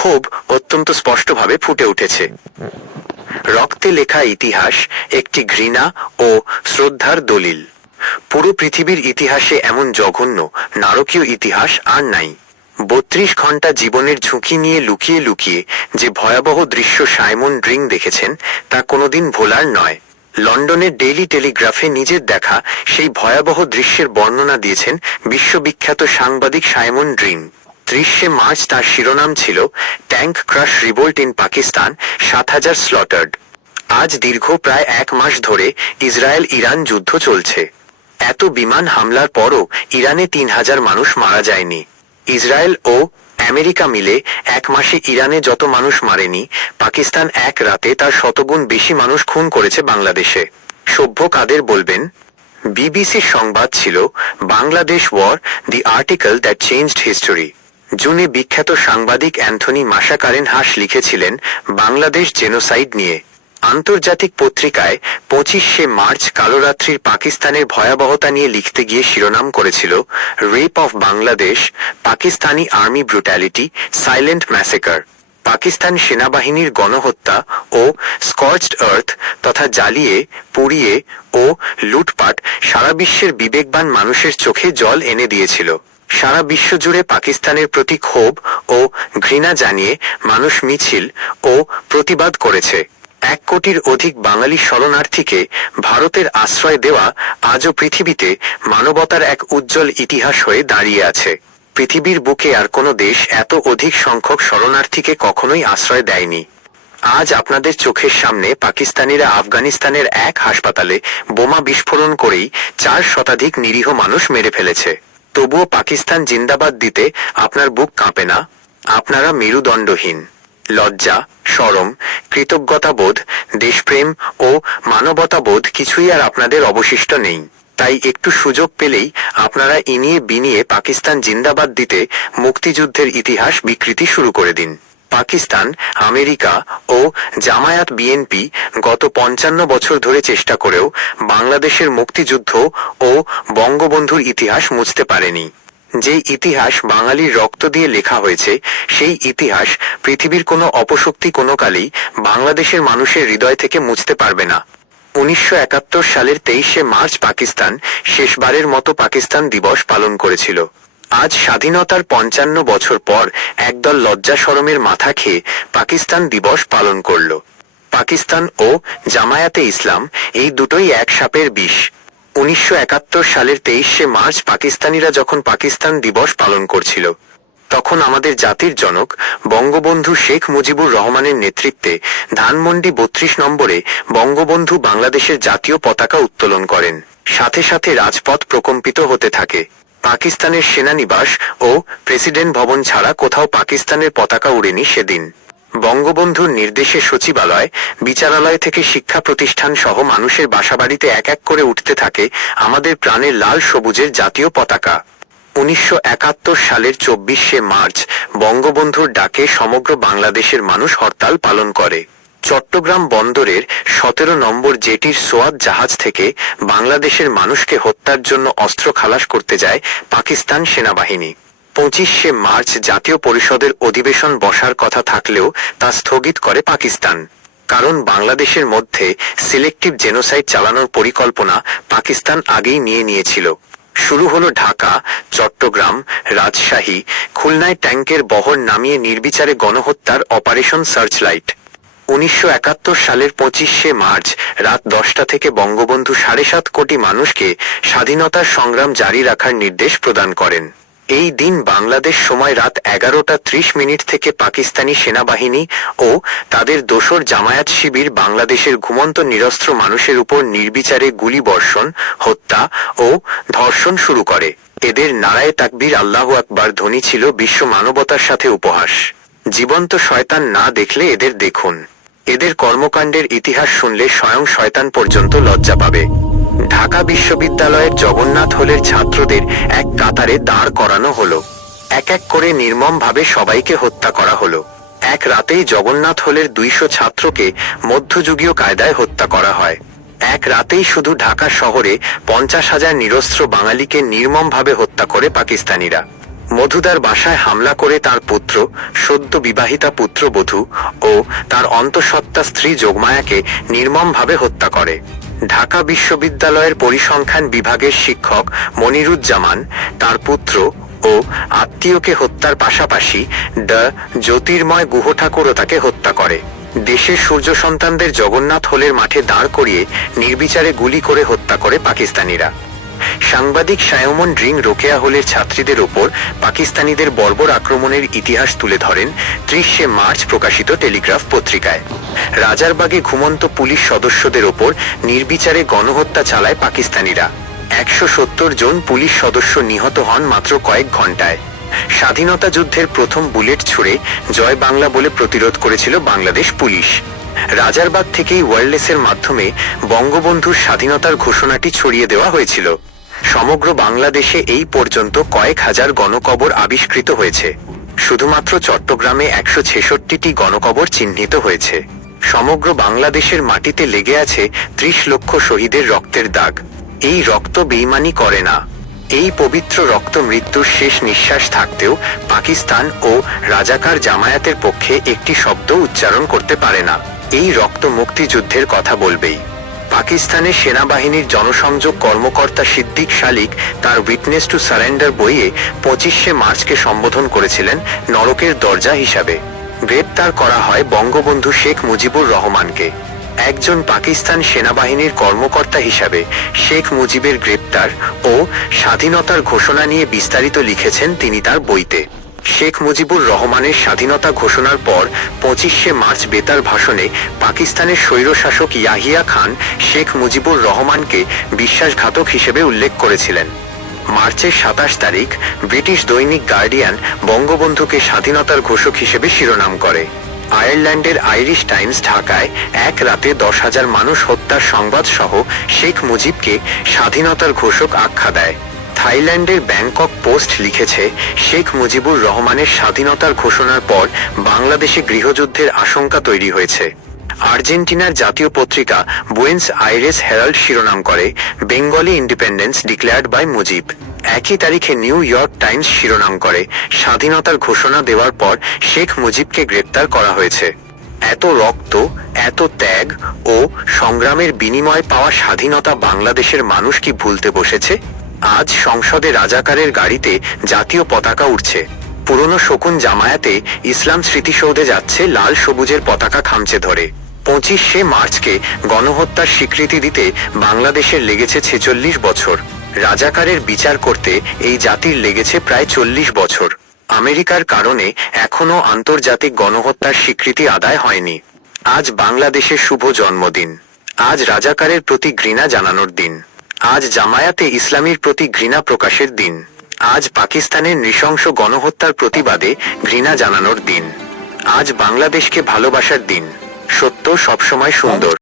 ক্ষোভ অত্যন্ত স্পষ্টভাবে ফুটে উঠেছে। রক্তে লেখা ইতিহাস একটি ঘৃণা ও শ্রদ্ধার দলিল। পুরো পৃথিবীর ইতিহাসে এমন জঘন্য নারকীয় ইতিহাস আর নাই। ৩২ ঘন্টা জীবনের ঝুঁকি নিয়ে লুকিয়ে লুকিয়ে যে ভয়াবহ দৃশ্য সাইমন ড্রিং দেখেছেন তা কোনোদিন ভোলার নয়। লন্ডনের ডেইলি টেলিগ্রাফে নিজের দেখা সেই ভয়াবহ দৃশ্যের বর্ণনা দিয়েছেন বিশ্ববিখ্যাত সাংবাদিক সাইমন ড্রিং। ৩০শে মার্চ তার শিরোনাম ছিল tank crush revolt in Pakistan, ৭,০০০ স্লটার্ড। আজ দীর্ঘ প্রায় ১ মাস ধরে ইসরায়েল ইরান যুদ্ধ চলছে। এত বিমান হামলার পরও ইরানে ৩,০০০ মানুষ মারা যায়নি। ইসরায়েল ও আমেরিকা মিলে ১ মাসে ইরানে যত মানুষ মারেনি, পাকিস্তান এক রাতে তার শতগুণ বেশি মানুষ খুন করেছে বাংলাদেশে। সভ্য কাদের বলবেন? বিবিসির সংবাদ ছিল Bangladesh war, the article that changed history. জুনে বিখ্যাত সাংবাদিক অ্যান্থনি মাশাকারেন হাস লিখেছিলেন বাংলাদেশ জেনোসাইড নিয়ে। আন্তর্জাতিক পত্রিকায় ২৫শে মার্চ কালরাত্রির পাকিস্তানের ভয়াবহতা নিয়ে লিখতে গিয়ে শিরোনাম করেছিল rape of Bangladesh, Pakistani army brutality, silent massacre. Pakistan সেনাবাহিনীর গণহত্যা ও স্কর্চড আর্থ তথা জ্বালিয়ে, পুড়িয়ে ও লুটপাট সারা বিশ্বের বিবেকবান মানুষের চোখে জল এনে দিয়েছিল। সারা বিশ্বজুড়ে পাকিস্তানের প্রতি ক্ষোভ ও ঘৃণা জানিয়ে মানুষ মিছিল ও প্রতিবাদ করেছে। ১ কোটির অধিক বাঙালি শরণার্থীকে ভারতের আশ্রয় দেওয়া আজও পৃথিবীতে মানবতার এক উজ্জ্বল ইতিহাস হয়ে দাঁড়িয়ে আছে। পৃথিবীর বুকে আর কোনো দেশ এত অধিক সংখ্যক শরণার্থীকে কখনোই আশ্রয় দেয়নি। আজ আপনাদের চোখের সামনে পাকিস্তানিরা আফগানিস্তানের এক হাসপাতালে বোমা বিস্ফোরণ করেই ৪ শতাধিক নিরীহ মানুষ মেরে ফেলেছে। তবুও পাকিস্তান জিন্দাবাদ দিতে আপনার বুক কাঁপে না? আপনারা মেরুদণ্ডহীন। লজ্জা, শরম, কৃতজ্ঞতাবোধ, দেশপ্রেম ও মানবতাবোধ কিছুই আর আপনাদের অবশিষ্ট নেই। তাই একটু সুযোগ পেলেই আপনারা ইনিয়ে বিনিয়ে পাকিস্তান জিন্দাবাদ দিতে মুক্তিযুদ্ধের ইতিহাস বিকৃতি শুরু করে দিন। পাকিস্তান, আমেরিকা ও জামায়াত বিএনপি গত ৫৫ বছর ধরে চেষ্টা করেও বাংলাদেশের মুক্তিযুদ্ধ ও বঙ্গবন্ধুর ইতিহাস মুছতে পারেনি। যে ইতিহাস বাঙালির রক্ত দিয়ে লেখা হয়েছে, সেই ইতিহাস পৃথিবীর কোনো অপশক্তি কোনো কালেই বাংলাদেশের মানুষের হৃদয় থেকে মুছতে পারবে না। ১৯৭১ সালের ২৩শে মার্চ পাকিস্তান শেষবারের মতো পাকিস্তান দিবস পালন করেছিল। আজ স্বাধীনতার ৫৫ বছর পর একদল লজ্জা শরমের মাথা খেয়ে পাকিস্তান দিবস পালন করল। পাকিস্তান ও জামায়াতে ইসলাম এই দুটোই এক সাপের বিষ। ১৯৭১ সালের ২৩শে মার্চ পাকিস্তানিরা যখন পাকিস্তান দিবস পালন করছিল, তখন আমাদের জাতির জনক বঙ্গবন্ধু শেখ মুজিবুর রহমানের নেতৃত্বে ধানমন্ডি ৩২ নম্বরে বঙ্গবন্ধু বাংলাদেশের জাতীয় পতাকা উত্তোলন করেন। সাথে সাথে রাজপথ প্রকম্পিত হতে থাকে। পাকিস্তানের সেনানিবাস ও প্রেসিডেন্ট ভবন ছাড়া কোথাও পাকিস্তানের পতাকা উড়েনি সেদিন। বঙ্গবন্ধুর নির্দেশে সচিবালয়, বিচারালয় থেকে শিক্ষা প্রতিষ্ঠান সহ মানুষের বাসাবাড়িতে এক এক করে উঠতে থাকে আমাদের প্রাণের লাল সবুজের জাতীয় পতাকা। ১৯৭১ সালের ২৪শে মার্চ বঙ্গবন্ধুর ডাকে সমগ্র বাংলাদেশের মানুষ হরতাল পালন করে। চট্টগ্রাম বন্দরের ১৭ নম্বর জেটির সোয়াত জাহাজ থেকে বাংলাদেশের মানুষকে হত্যার জন্য অস্ত্র খালাস করতে যায় পাকিস্তান সেনাবাহিনী। ২৫শে মার্চ জাতীয় পরিষদের অধিবেশন বসার কথা থাকলেও তা স্থগিত করে পাকিস্তান। কারণ বাংলাদেশের মধ্যে সিলেক্টিভ জেনোসাইড চালানোর পরিকল্পনা পাকিস্তান আগেই নিয়েছিল। শুরু হলো ঢাকা, চট্টগ্রাম, রাজশাহী, খুলনায় ট্যাঙ্কের বহর নামিয়ে নির্বিচারে গণহত্যার অপারেশন সার্চলাইট। ১৯৭১ সালের ২৫শে মার্চ রাত ১০টা থেকে বঙ্গবন্ধু ৭.৫ কোটি মানুষকে স্বাধীনতার সংগ্রাম জারি রাখার নির্দেশ প্রদান করেন। এই দিন বাংলাদেশ সময় রাত ১১টা ৩০ থেকে পাকিস্তানি সেনাবাহিনী ও তাদের দোসর জামায়াত শিবির বাংলাদেশের ঘুমন্ত নিরস্ত্র মানুষের উপর নির্বিচারে গুলি বর্ষণ, হত্যা ও ধর্ষণ শুরু করে। এদের নারায়ে তাকবীর আল্লাহু আকবার ধ্বনি ছিল বিশ্ব মানবতার সাথে উপহাস। জীবন্ত শয়তান না দেখলে এদের দেখুন। এদের কর্মকাণ্ডের ইতিহাস শুনলে স্বয়ং শয়তান পর্যন্ত লজ্জা পাবে। ঢাকা বিশ্ববিদ্যালয়ের জগন্নাথ হলের ছাত্রদের এক কাতারে দাঁড় করানো হলো। এক এক করে নির্মমভাবে সবাইকে হত্যা করা হলো। এক রাতেই জগন্নাথ হলের ২০০ ছাত্রকে মধ্যযুগীয় কায়দায় হত্যা করা হয়। এক রাতেই শুধু ঢাকা শহরে ৫০,০০০ নিরস্ত্র বাঙালিকে নির্মমভাবে হত্যা করে পাকিস্তানিরা। মধুদার বাসায় হামলা করে তার পুত্র, সদ্য বিবাহিতা পুত্রবধূ ও তার অন্তঃসত্ত্বা স্ত্রী যোগমায়াকে নির্মমভাবে হত্যা করে। ঢাকা বিশ্ববিদ্যালয়ের পরিসংখ্যান বিভাগের শিক্ষক মনিরুজ্জামান তার পুত্র ও আত্মীয়কে হত্যার পাশাপাশি জ্যোতির্ময় গুহ ঠাকুরও তাকে হত্যা করে। দেশের সূর্য সন্তানদের জগন্নাথ হলের মাঠে দাঁড় করিয়ে নির্বিচারে গুলি করে হত্যা করে পাকিস্তানিরা। সাংবাদিক সায়মন ড্রিং রোকেয়া হলের ছাত্রীদের ওপর পাকিস্তানিদের বর্বর আক্রমণের ইতিহাস তুলে ধরেন 30শে মার্চ প্রকাশিত টেলিগ্রাফ পত্রিকায়। রাজারবাগে ঘুমন্ত পুলিশ সদস্যদের ওপর নির্বিচারে গণহত্যা চালায় পাকিস্তানিরা। 170 জন পুলিশ সদস্য নিহত হন মাত্র কয়েক ঘন্টায়। স্বাধীনতা যুদ্ধের প্রথম বুলেট ছুড়ে জয় বাংলা বলে প্রতিরোধ করেছিল বাংলাদেশ পুলিশ। রাজারবাগ থেকেই ওয়্যারলেসের মাধ্যমে বঙ্গবন্ধুর স্বাধীনতার ঘোষণাটি ছড়িয়ে দেওয়া হয়েছিল। সমগ্র বাংলাদেশে এই পর্যন্ত কয়েক হাজার গণকবর আবিষ্কৃত হয়েছে। শুধুমাত্র চট্টগ্রামে 166টি গণকবর চিহ্নিত হয়েছে। সমগ্র বাংলাদেশের মাটিতে লেগে আছে 30 লক্ষ শহীদের রক্তের দাগ। এই রক্ত বেইমানি করে না। এই পবিত্র রক্ত মৃত্যুর শেষ নিঃশ্বাস থাকতেও পাকিস্তান ও রাজাকার জামায়াতের পক্ষে একটি শব্দ উচ্চারণ করতে পারে না। এই রক্ত মুক্তিযুদ্ধের কথা বলবেই। পাকিস্তানের সেনাবাহিনীর জনসংযোগ কর্মকর্তা সিদ্দিক শালিক তার উইটনেস টু সারেন্ডার বইয়ে 25শে মার্চকে সম্বোধন করেছিলেন নরকের দরজা হিসাবে। গ্রেপ্তার করা হয় বঙ্গবন্ধু শেখ মুজিবুর রহমানকে। একজন পাকিস্তান সেনাবাহিনীর কর্মকর্তা হিসাবে শেখ মুজিবের গ্রেপ্তার ও স্বাধীনতার ঘোষণা নিয়ে বিস্তারিত লিখেছেন তিনি তার বইতে। শেখ মুজিবুর রহমানের স্বাধীনতা ঘোষণার পর 25শে মার্চ বেতার ভাষণে পাকিস্তানের স্বৈরশাসক ইয়াহিয়া খান শেখ মুজিবুর রহমানকে বিশ্বাসঘাতক হিসেবে উল্লেখ করেছিলেন। মার্চের 27 তারিখ ব্রিটিশ দৈনিক গার্ডিয়ান বঙ্গবন্ধুকে স্বাধীনতার ঘোষক হিসেবে শিরোনাম করে। আয়ারল্যান্ডের আইরিশ টাইমস ঢাকায় এক রাতে 10,000 মানুষ হত্যার সংবাদ সহ শেখ মুজিবকে স্বাধীনতার ঘোষক আখ্যা দেয়। থাইল্যান্ডের ব্যাংকক পোস্ট লিখেছে, শেখ মুজিবুর রহমানের স্বাধীনতার ঘোষণার পর বাংলাদেশে গৃহযুদ্ধের আশঙ্কা তৈরি হয়েছে। আর্জেন্টিনার জাতীয় পত্রিকা বুয়েন্স আইরেস হেরাল্ড শিরোনাম করে, Bengali independence declared by Mujib. একই তারিখে নিউ ইয়র্ক টাইমস শিরোনাম করে, স্বাধীনতার ঘোষণা দেওয়ার পর শেখ মুজিবকে গ্রেপ্তার করা হয়েছে। এত রক্ত, এত ত্যাগ ও সংগ্রামের বিনিময়ে পাওয়া স্বাধীনতা বাংলাদেশের মানুষ কি ভুলতে বসেছে? আজ সংসদে রাজাকারের গাড়িতে জাতীয় পতাকা উঠছে। পুরনো শকুন জামায়াতে ইসলাম স্মৃতিসৌধে যাচ্ছে লাল সবুজের পতাকা খামচে ধরে। 25শে মার্চকে গণহত্যার স্বীকৃতি দিতে বাংলাদেশের লেগেছে 46 বছর। রাজাকারের বিচার করতে এই জাতির লেগেছে প্রায় 40 বছর। আমেরিকার কারণে এখনো আন্তর্জাতিক গণহত্যার স্বীকৃতি আদায় হয়নি। আজ বাংলাদেশের শুভ জন্মদিন। আজ রাজাকারের প্রতি ঘৃণা জানানোর দিন। আজ জামায়াতে ইসলামীর প্রতি ঘৃণা প্রকাশের দিন। আজ পাকিস্তানের নৃশংস গণহত্যার প্রতিবাদে ঘৃণা জানানোর দিন। আজ বাংলাদেশকে ভালোবাসার দিন। সত্য সবসময় সুন্দর।